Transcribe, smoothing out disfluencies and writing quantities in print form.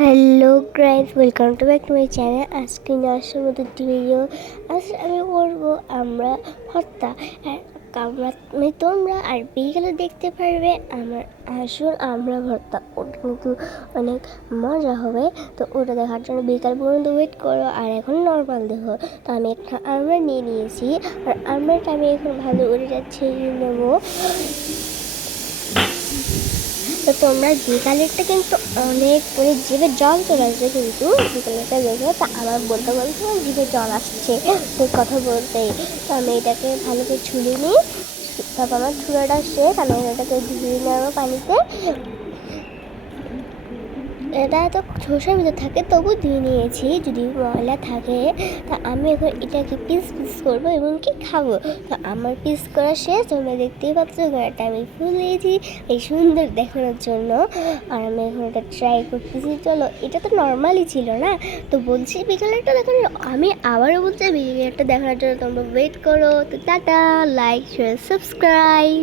Hello guys, welcome to back to my channel. আজকে আসার মতো একটি ভিডিও। আজ আমি করবো আমরা ভর্তা। আর তোমরা আর বিকেলে দেখতে পারবে আমার আসল আমরা ভর্তা। ওটা কিন্তু অনেক মজা হবে। তো ওটা দেখার জন্য বিকাল পর্যন্ত ওয়েট করো। আর এখন নর্মাল দেখো। তো আমি একটা আমরা নিয়ে নিয়েছি। আর আমরাটা আমি এখন ভালো করে যাচ্ছি নেবো। তো তোমরা বিকালেরটা কিন্তু অনেক জিভে জল চলে আসবে, কিন্তু বিকালেরটা দেখে তা আমার বলতে বলতে জিভে জল আসছে কথা বলতেই। তো আমি এটাকে ভালো করে ছুলে নিই। তারপর আমার ছুলাটা শেষ, আমি এটাকে ধুয়ে নেবো পানিতে। এটা তো সর্ষের ভিতরে থাকে, তবু ধুয়ে নিয়েছি। যদি ময়লা থাকে তা আমি এখন এটাকে পিস পিস করবো এবং কি খাবো। তো আমার পিস করা শেষ, তোমরা দেখতেই পাচ্ছ। এটা আমি ফুলিয়েছি এই সুন্দর দেখানোর জন্য। আর আমি এখন এটা ট্রাই করতেছি। চলো, এটা তো নর্মালি ছিল না, তো বলছি বিকেলেরটা দেখানোর। আমি আবারও বলছি বিকেলেরটা দেখানোর জন্য তোমরা ওয়েট করো। তো টাটা, লাইক, শেয়ার, সাবস্ক্রাইব।